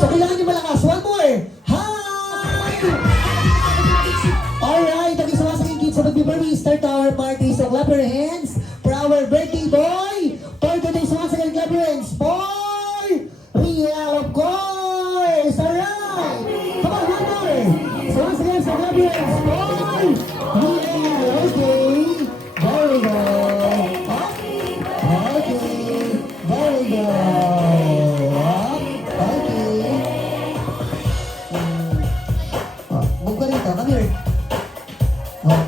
So, kailangan nyo malakas. One more. Hi! Alright, okay, so once again, kids, so before we start our party, so clap your hands for our birthday boy. For today, so once again, clap your hands for Riel, of course. Alright. Come on, one more. So once again, so clap your hands for Riel. Okay. There we go. Okay. There we go. Come here. Oh.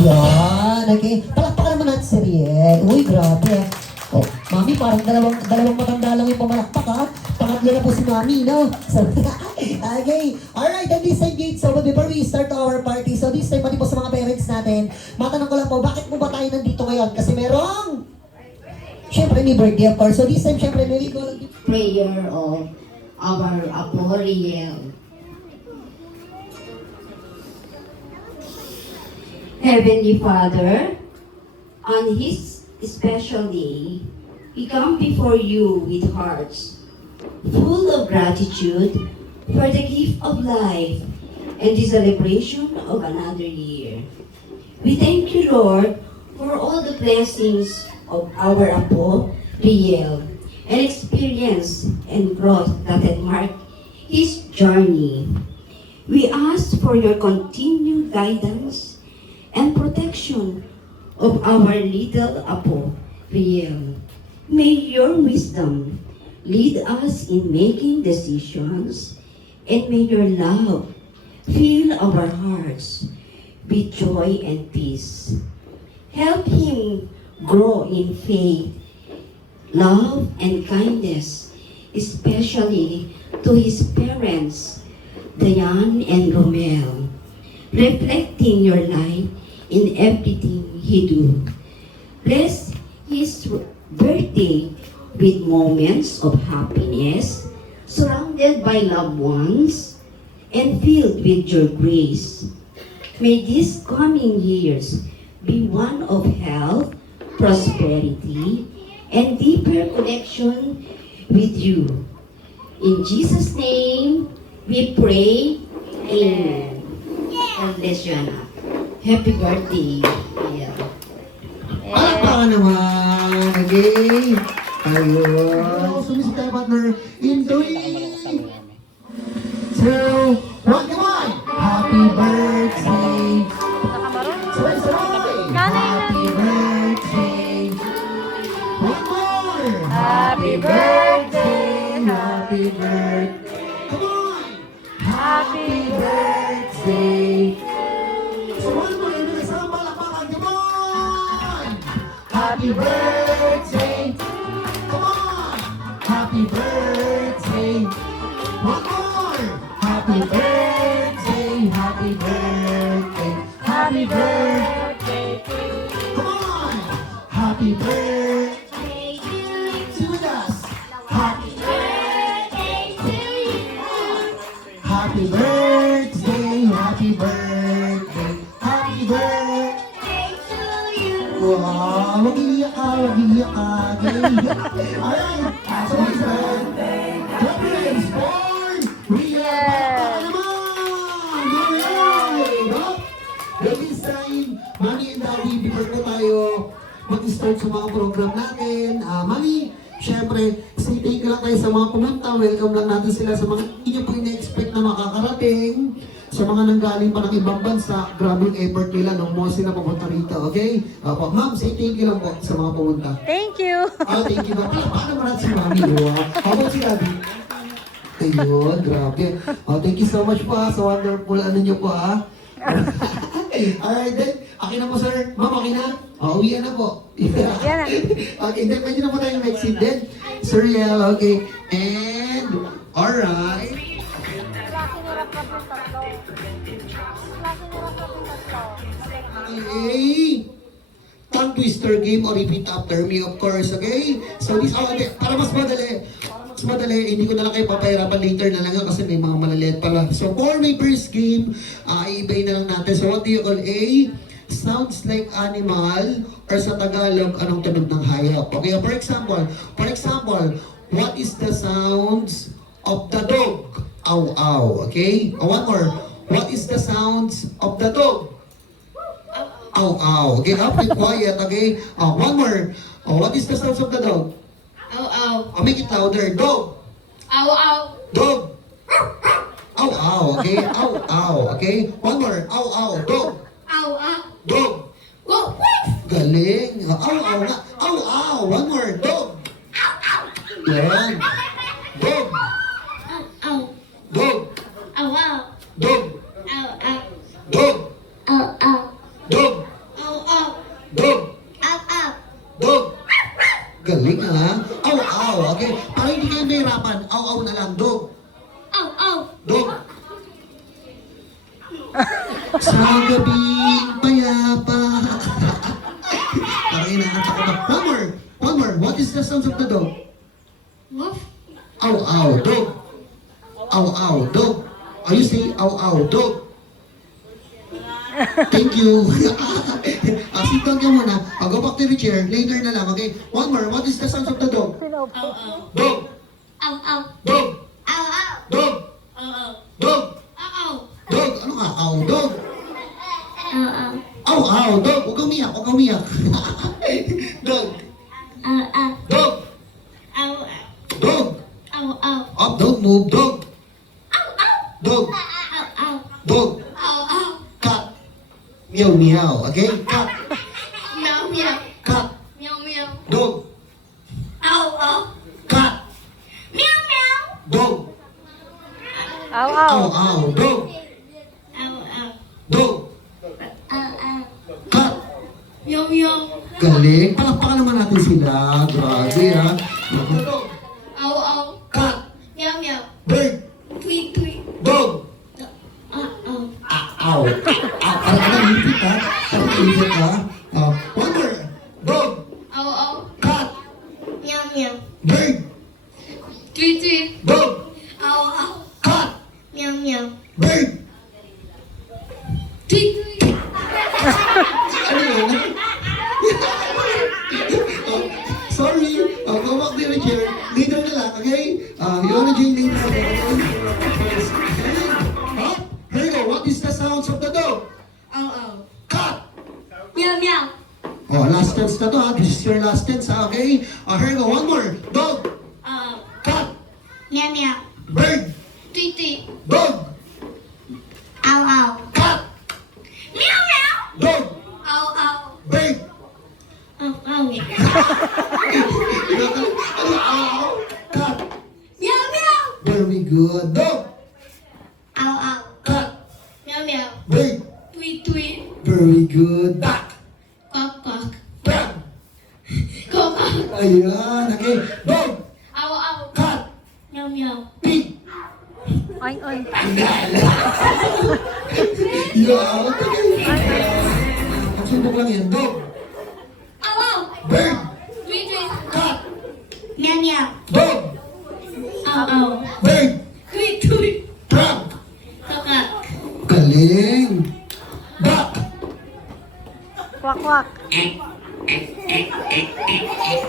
Yan, okay. Palakpakan naman natin si Riel. Uy, grabe. Oh, Mami, parang dalawang matanda lang yung pumalakpak, ha? Pangatlo na po si Mami, no? So, okay. Alright, and this time, kids, so before we start our party, so this time, pati po sa mga parents natin, matanong ko lang po, bakit po ba tayo nandito ngayon? Kasi merong, syempre, may birthday, of course. So this time, syempre, may go lang dito. Prayer of our Apo Riel. Heavenly Father, on His special day, we come before you with hearts full of gratitude for the gift of life and the celebration of another year. We thank you, Lord, for all the blessings of our Apo Riel and experience and growth that had marked his journey. We ask for your continued guidance and protection of our little Apo Riel. May your wisdom lead us in making decisions, and may your love fill our hearts with joy and peace. Help him grow in faith, love, and kindness, especially to his parents, Diane and Romel, reflecting your light in everything he do. Bless his birthday with moments of happiness, surrounded by loved ones, and filled with your grace. May these coming years be one of health, prosperity, and deeper connection with you. In Jesus' name, we pray. Amen. God bless you, anak. Happy birthday. Yeah. Palakpakan naman. Okay. Ayun. Sumisip tayo, partner. In 3, 2, 1, come on! Happy birthday! Sabay-sabay! Happy birthday! One more! Happy birthday, Happy birthday! Come on! happy Birthday! So one more, yun sa palakpakan. Come on! Happy birthday! Come on! Happy birthday! One more! Happy birthday! Happy birthday! Happy birthday! Come on! Happy birthday! Sing with us! Happy Happy birthday! Happy birthday! Happy birthday to you! Wow! Mag-iiyak ka! Mag-iiyak ka! Alright! So it's birthday! Happy birthday! Born! Palakpakan naman! Alright! No? At this time, Mami and Daddy, before po tayo mag-start sa mga program natin, Mami, syempre, say thank you lang tayo sa mga pumunta. Welcome lang natin sila sa mga hindi nyo po ina-expect na makakarating. Sa mga nanggaling pa ng ibang bansa, grabe yung effort nila nung mo sila pumunta rito, okay? Opo, ma'am, say thank you lang po sa mga pumunta. Thank you. Thank you ba? Paano naman si Mami, wow? How about si Daddy? Ayun, grabe. Thank you so much po sa wonderful ano nyo po Alright then, akin na po sir. Ma'am, akin na? Uwian na po. Yan na. Okay, then pwede na po tayong exit din. Sir Riel, okay. And, alright. Okay. Tongue twister game or repeat after me, of course, okay? So this, para mas madali, hindi ko na lang kayo papahirapan later na lang yun kasi may mga malaliit pala. So for my first game, iibay na lang natin. So what do you call A? Sounds like animal, or sa Tagalog, anong tunog ng hayop? Okay, for example, what is the sounds of the dog? Ow, ow. Okay? One more. What is the sounds of the dog? Ow, ow. Okay, be quiet. Okay? One more. What is the sounds of the dog? Ow, ow. Make it louder. Dog. Ow, ow. Dog. Ow, ow. Okay? Ow, ow. Okay? One more. Ow, ow. Dog. Ow, ow. Dog. Whoa, Galing. Ow, ow nga. Ow, ow. One more. Dog. Yan. Dog. Ow, ow. Dog. Ow, ow. Dog. Ow, ow. Dog. Ow, ow. Dog. Ow, ow. Dog. Ow, ow. Dog. Galing ha. Ow, ow. Okay. Para hindi kayo mahirapan. Ow, ow na lang. Dog. Ow, ow. Dog. Sa gabing payapa. Parang inaantak ko na. One more. One more. What is the sounds of the dog? Woof. Ow, ow. Dog. Ow, ow. Dog. You say ow, ow. Dog. Thank you. Sit down ka muna. Go back to the chair. Later na lang, okay? One more. What is the sounds of the dog? Ow, ow. Dog. Ow, ow. Dog. Ow, ow. Dog. Ow, ow. Dog. Ow, ow. Dog. Ano ka? Ow, dog. Ow, ow. Ow, ow. Dog. Huwag kang umiyak. Huwag kang umiyak. Dog. Ow, ow. Dog. Ow, ow. Dog. Ow, ow. Up, don't move. Dog. Dog. Ow, ow. Dog. Ow, ow. Cat. Meow, meow. Okay? Cat. Meow, meow. Cat. Meow, meow. Dog. Ow, ow. Cat. Meow, meow. Dog. Ow, Ow, ow. ow. Dog. Ow, ow. Dog. Ow, ow. Cat. Meow, meow. Galing. Palakpakan naman natin sila. Grabe ha. Ow, ow. Cat. Meow, meow. Bird. Tweet, tweet. Dog. Ow, ow. Ow. Parang ka naipit ha. Parang naipit ha. One more. Dog. Ow, ow. Cat. Meow, meow. Bird. Tweet, tweet. Dog. Ow, ow. Cat. Meow, meow. Bird. Tweet, tweet. Ano yun? Sorry. Go back to the chair. Later na lang, okay? You wanna join later, okay? Huh? Here you go. What is the sounds of the dog? Ow, ow. Cat. Meow, meow. Last tense na to ha. This is your last tense ha, okay? Here you go. One more. Dog. Ow, ow. Cat. Meow, meow. Bird. Tweet, tweet. Dog. Ow, ow. Cat. Meow, meow. Dog. Ow, ow. Bird. Ow, ow. Cat. Meow, meow. Very good. Dog. Ow, ow. Cat. Meow, meow. Bird. Tweet, tweet. Very good. Duck. Quack, quack. Duck. Quack, quack. Ayan. Okay. Dog. Ow, ow. Cat. Meow, meow. Pig. Oink, oink. Yeah. Okay. Sundok lang yan. Dog. Ow, ow. Bird. Tweet, tweet. Cat. Meow, meow. Dog. Ow, ow. Bird. Tweet, tweet. Crab. Quack, quack. Galing. Duck. Kwak, kwak.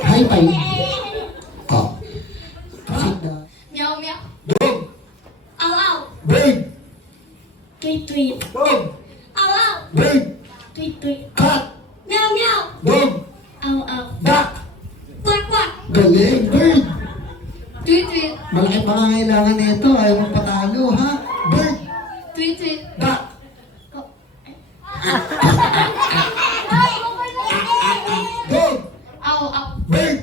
High five. Oh. Sit down. Meow, meow. Dog. Ow, ow. Bird. Tweet, tweet. Dog. Ow, ow. Bird. Tweet, tweet. Cat. Meow, meow. Dog. Ow, ow. Duck. Quack, quack. Galing. Bird. Tweet, tweet. Malaki pangangailangan nito. Ayaw mong patalo, ha? Bird. Tweet, tweet. Duck. Dog. Ow, ow. Bird.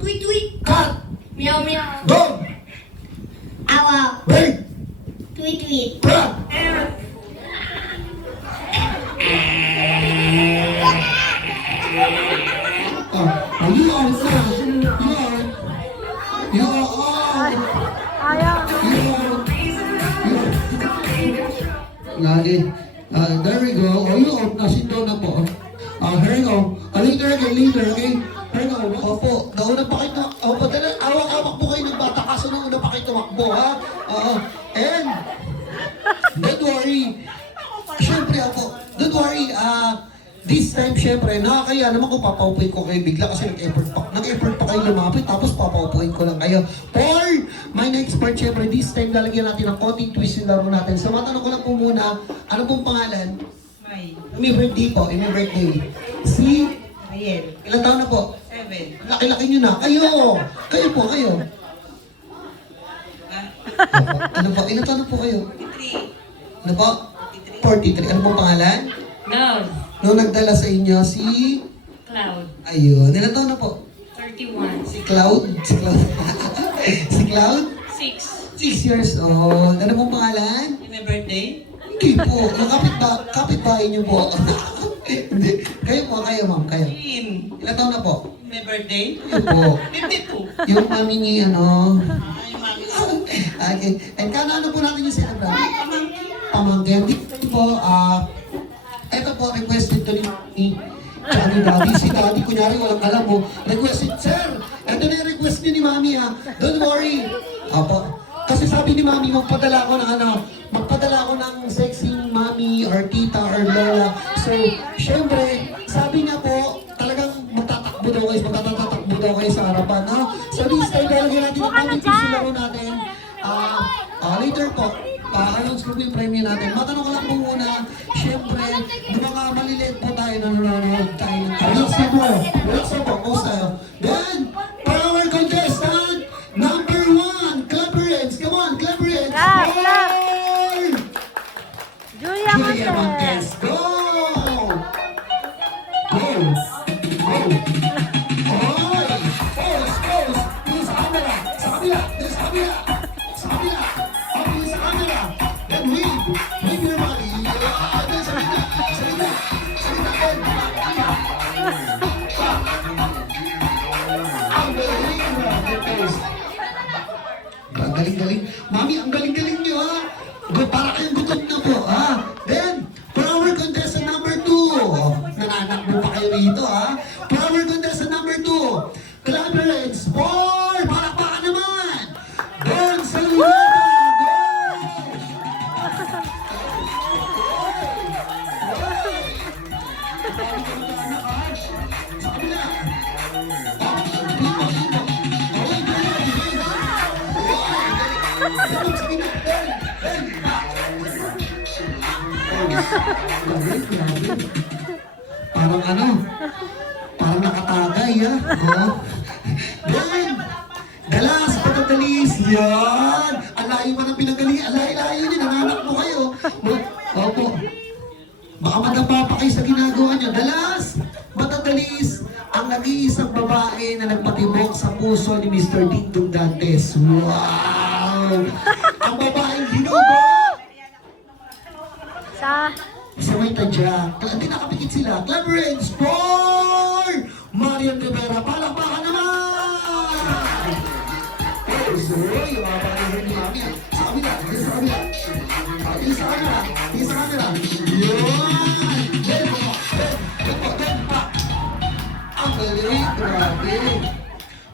Tweet, tweet. Cat. Meow, meow. Dog. Ow, ow. Bird. Tweet, tweet. Crab. You are sad. You are all. Ayaw. Lagi. There we go. You out na. Sit down na po. Here we go. Later again, later, okay? Here we go. Opo. Nauna pa kayo. Opo, awak-awak po kayo ng bata. Kaso nauna pa kayo tumakbo, ha? And, don't worry. Siyempre, opo. Don't worry. This time, syempre, nakakaya naman kung papaupuin ko kayo bigla kasi nag-effort effort pa kayo lumapit, tapos papaupuin ko lang kayo. For my next part, syempre, this time lalagyan natin ng konting twist yung laro natin. So matanong ko lang po muna, ano pong pangalan? May birthday po, may birthday. Si? Ariel, Ilang taon na po? 7. Laki-laki nyo na. Kayo po, kayo. Ano po? Ilang taon na po kayo? 3. Ano po? 43. Ano pong pangalan? Love. Nung nagdala sa inyo si... Cloud. Ayun. Ilang taon na po? 31. Si Cloud? Si Cloud? Si Cloud? 6. 6 years old. Ano pong pangalan? My birthday? Hindi po. Yung kapitbahay niyo po. Hindi. Kayo po, kayo ma'am, kayo. Kim. Ilang taon na po? My birthday? Kayo po. 52. Yung mami ni ano... Ay, mami. Okay. And ano po natin yung celebrate? Pamangkin. Dito po, eto po, requested to ni Daddy. Si Daddy, kunyari, walang alam mo. Requested, Sir, eto na yung request niyo ni Mami ha. Don't worry. Apo. Kasi sabi ni Mami, magpadala ko ng magpadala ko ng sexy Mami or tita or lola. So, syempre, sabi niya po, talagang magtatakbo daw kayo sa harapan, ha? So, this time, lalagyan natin ang pamit yung laro natin. Later po, pa-announce ko po yung premium natin. Matanong ko lang po muna, syempre, yung mga maliliit po tayo na nanonood tayo ng relax na po, post tayo. Then, power contestant, number 1, Clapperheads. Come on, Clapperheads. Clap, clap. Four! Julia Julia Montes. Montes, go! Go! Go! Oy! Pose! Tingin sa camera! Sa kabila! Tingin sa kabila! Sa kabila! Tingin sa camera! Then wave! Wave your body! Yeah! Then sa gitna! Sa gitna! Sa gitna! Ang galing! Ang galing-galing. Mami, ang galing-galing nyo, ha? Para kayong gutom na po, ha? Then, for our contestant number 2. Nananakbo pa kayo rito, ha? For our contestant number 2. Clapperheads, 4. Palakpakan naman. Don Saludeta. Sa kabila. Parang nakatagay, ha? Oh. Then, galas, patatalis, yan! Alayo mo ng pinagaling, alayo din, nanganak mo kayo. Opo. Baka madapa pa kayo sa ginagawa niyo. Dalas, matatalis, ang nag-iisang babae na nagpatibok sa puso ni Mr. Dingdong Dantes. Wow! Ang babaeng ginugo! Sa Sa may tadya. Hindi nakapikit sila. Clapperheads for Marian Rivera. Palakpakan naman! Uy, yung mga pagkakas ni Mami. Sa kabila, sa kabila. Sa camera. Yun! Then pa. Ang galing, grabe.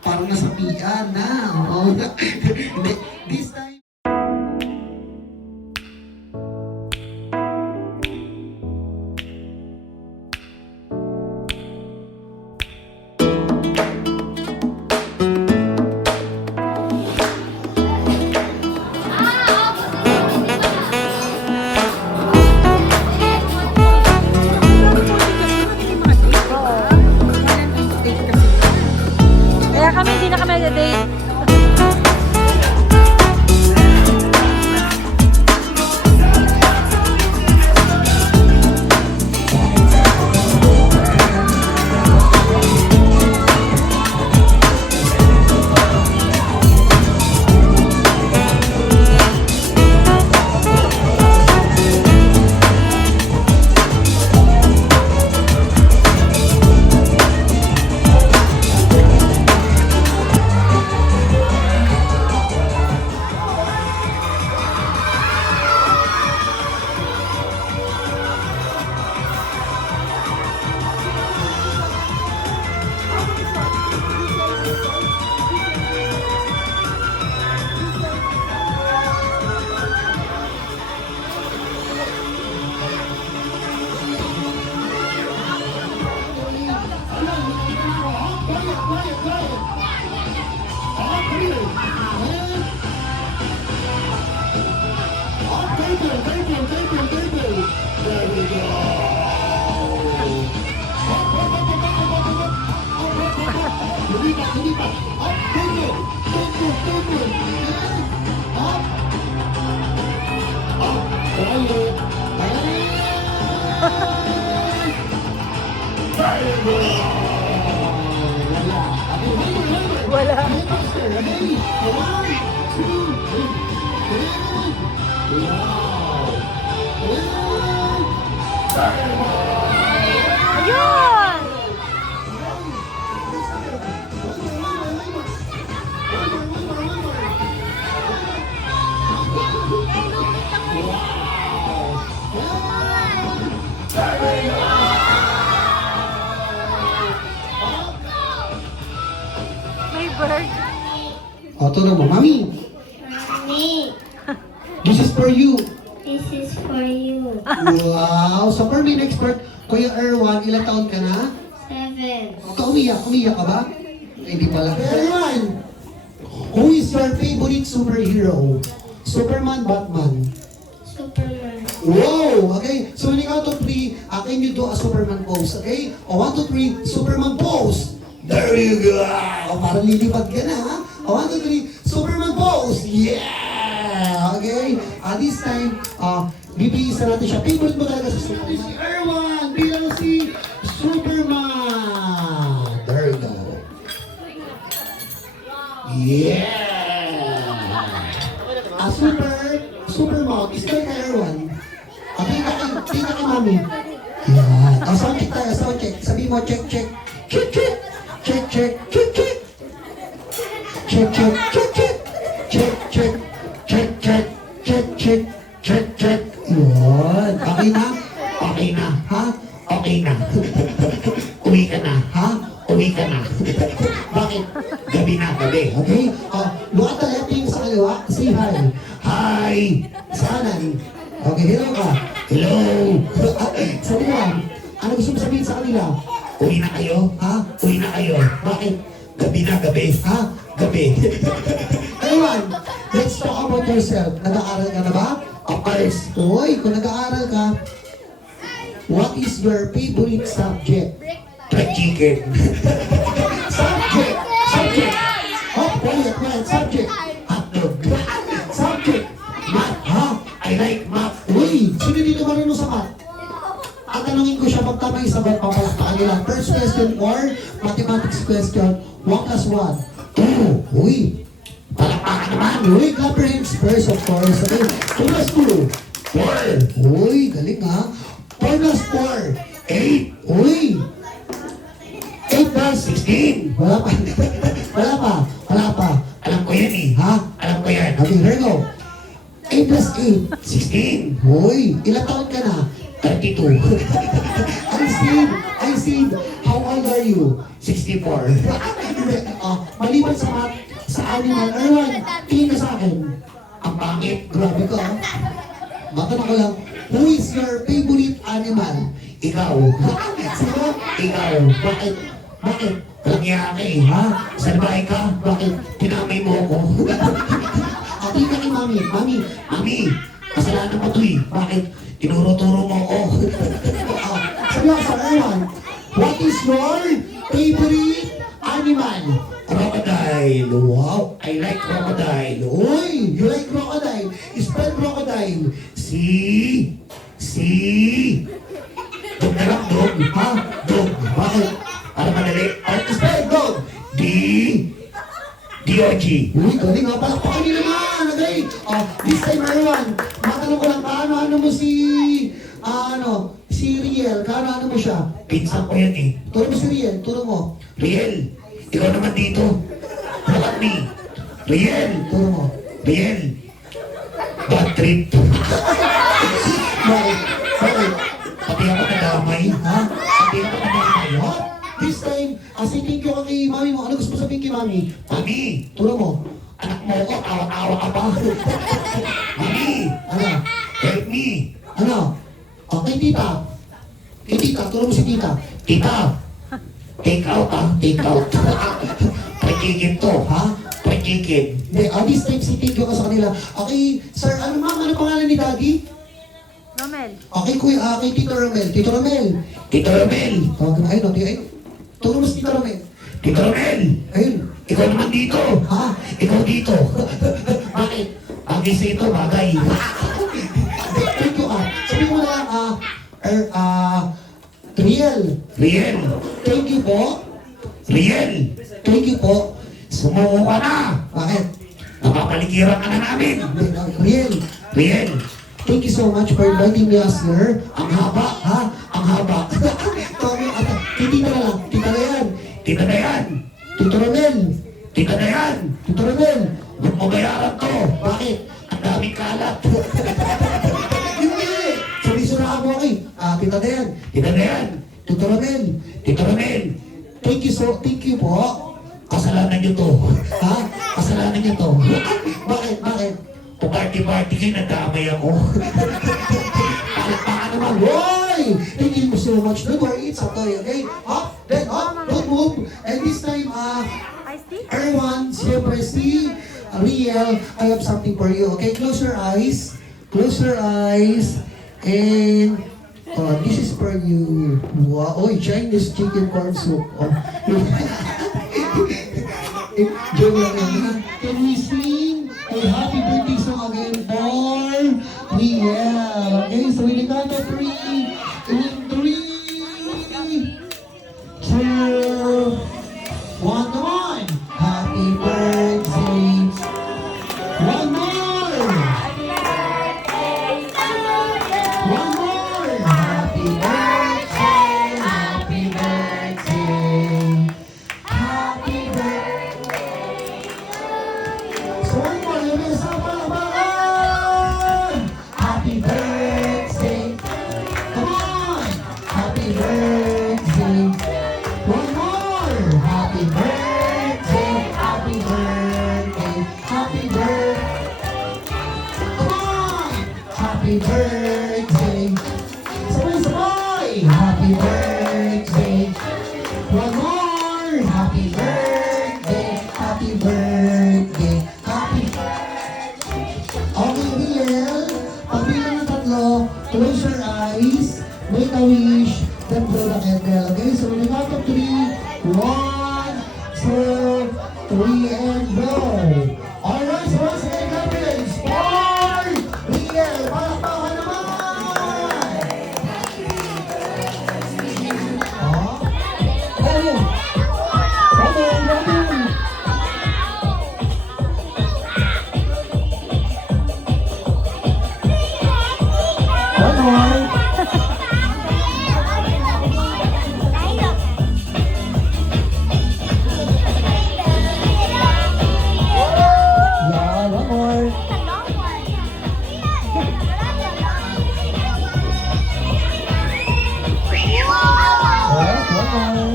Parang nasa pian na. Oh. Hindi, this time. kaya kami hindi na kami nag-date. lipat. Up, good move. Good move, good move. Up. Up. Ulit. Wala. Okay, hammer. Wala. Okay, faster. Okay. 1, 2, 3. Wow. Ayun! May bird. O, ito mo. Mami, Mommy, this is for you. this is for you. Wow. So, for me, expert, Kuya Erwan, ilang taon ka na? 7. Umiyak ka ba? Hindi pala. Erwan, who is your favorite superhero? Superman, Batman? Superman. Wow! Okay, so when you count to 3, can you do a Superman pose? Okay? O, 1, 2, 3, Superman pose! There you go! O, parang lilipad ka na, ha? O, 1, 2, 3, Superman pose! Yeah! Okay? This time, bibigyan natin siya. Favorite mo talaga sa Superman. Si Erwan bilang si Superman! There you go. Yeah! Super mouth. Is kayo kay Erwan? Tingnan kay Mami. Yan. Sound check tayo, sound check. Sabi mo, check, check. Check, check. Check, check. Check, check. Check, check. Check, check. Check, check. Check, check. Check, check. Check, check. Yan. Okay na? Okay na. Ha? Okay na. Uwi ka na. Ha? Uwi ka na. Bakit? Gabi na, gabi. Okay? Look at the left yung sa kaliwa. Say hi. Hi! Sa kanan. Okay, hello ka. Hello! Sabi mo, ano gusto mo sabihin sa kanila? Uwi na kayo? Ha? Uwi na kayo. Bakit? Gabi na, gabi. Ha? Gabi. Everyone, let's talk about yourself. Nag-aaral ka na ba? Of course. Uy, kung nag-aaral ka, what is your favorite subject? Fried chicken. Subject! Subject! Oh, quiet. Subject! Hotdog. Subject! Math, ha? I like math. Uy, sino dito marunong sa math? Ang tanongin ko siya, magtama yung sagot, papalakpakan nila. First question or mathematics question, 1 plus 1. 2. Uy, palakpakan naman. Uy, clap your hands first, of course. Okay, 2 plus 2. 4. Uy, galing ha. 4 plus 4. 8. Uy. 8 plus 16. Wala pa. Wala pa. Alam ko yan eh, ha? Alam ko yan. Okay, here we go. 8 plus 8. 16. Uy, ilang taon ka na? 32. I see. How old are you? 64. Maliban sa math, sa animal, Erwan, tingin ka sa akin. Ang pangit. Grabe ka, ha? Matanong ko lang, who is your favorite animal? Ikaw. Sino? Ikaw. Bakit? Walang yaki, ha? Saan ba ka? Bakit? Tinamay mo ako. Tingin ka kay Mami. Mami, kasalanan mo to eh. Bakit? Tinuro-turo mo ako. Sabi ako sa Erwan, what is your favorite animal? Crocodile. Wow, I like crocodile. Uy, you like crocodile? Spell crocodile. C. Dog na lang, dog. Ha? Dog. Bakit? Para madali. Spell dog. D-O-G. Uy, galing nga. Palakpakan nyo naman. Okay. This time, Erwan, matanong ko lang, kaano mo si Riel? Kaano mo siya? Pinsan ko yan eh. Turo mo si Riel. Turo mo. Riel, ikaw naman dito. Look at me. Riel. Turo mo. Riel. Bad trip. Bakit? Pati ako nadamay. Ha? Pati ako nadamay. Ha? This time, thank you kay Mami mo. Ano gusto mo sabihin kay Mami? Mami, turo mo. Anak mo ako, awa-awa ka pa. Mami, ano? Help me. Ano? Kay tita. Kay tita, turo mo si tita. Tita, take out take out. Pag-chicken to, ha? Pag-chicken. Hindi, this time thank you ka sa kanila. Okay, sir, ano pangalan ni Daddy? Romel. Okay, kuya, kay Tito Romel. Tito Romel. Ayun. Turo mo si Tito Romel. Tito Romel. Ayun. Ikaw naman dito. Ha? Ikaw dito. Bakit? Bagay sa ito, bagay. Thank you, sabi mo na, Riel. Riel. Thank you po. Riel. Thank you po. Sumuko ka na. Bakit? Napapaligiran ka na namin. Riel. Riel. Thank you so much for inviting me as here. Ang haba, ha? Ang haba. Tita na lang. Tita na yan. Tita na yan. Tito Romel. Tita na yan. Tito Romel. Huwag mo bayaran to. Bakit? Ang daming kalat. Hindi. Sabi na ako eh. Tita na yan. Tita na yan. Tito Romel. Tito Romel. Thank you po. Kasalanan niyo to. Ha? Kasalanan niyo to. Bakit? Bakit? Puparty-party kayo, nadamay ako. Palakpakan naman. Woy! Thank you so much. Don't worry, it's okay, okay? Up, then up, don't move. And this time, Iced tea? everyone, siyempre si Riel, I have something for you, okay? Close your eyes. Close your eyes. And this is for you. Wow, oh, Chinese chicken corn soup. Oh. Joke lang yun, ha? Can we sing a happy birthday song again for Riel? Okay, so we got the 3, in 3, 2, 1, come on! Happy birthday! One more! One more! Happy birthday! Happy birthday! Happy birthday! So one more, yung isa palabakan! Happy birthday! Come on! Happy birthday! One more! Happy birthday! Happy birthday! Happy birthday! Come on! Happy birthday! Sabay-sabay! Happy birthday! One more! Happy birthday! Happy birthday! Happy Okay, Riel. Pagbilang ng tatlo, close your eyes, make a wish, then blow the candle. Okay, so when you count to 3, 1, 2, 3, and blow. Alright, so once again, confidence for Riel. Palakpakan naman! Ayun. Robin, Robin. One more. Yeah, one more. Yes, one more.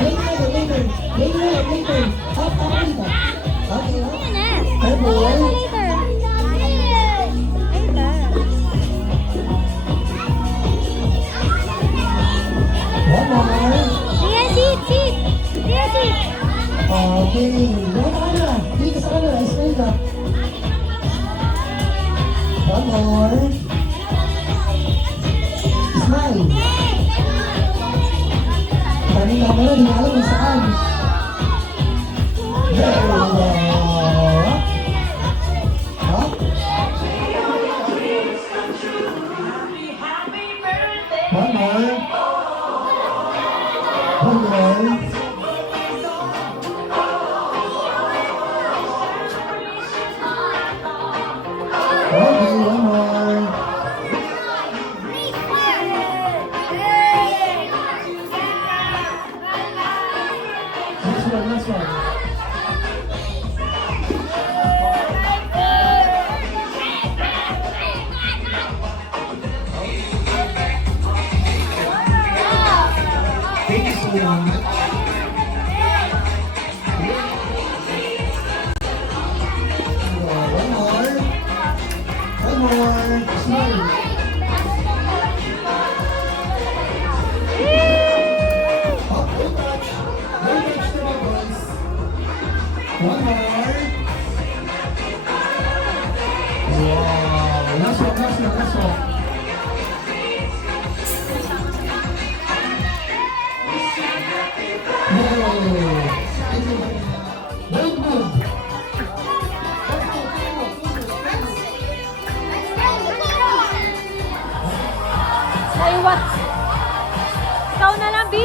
There we go. Later. Up, dito. Okay, up. Third one. One more. Okay. Wala ka na. Hindi ka sa camera. Smile ka. One more. Smile. Kanina ka na, di na alam kung saan. There we go. Up. One more. One more. Okay, one more. Last one. Thank you so much. One more. One more. Smile. Up, don't touch. Don't touch the bubbles. One more. Wow. Last one. what? Ikaw na lang, B.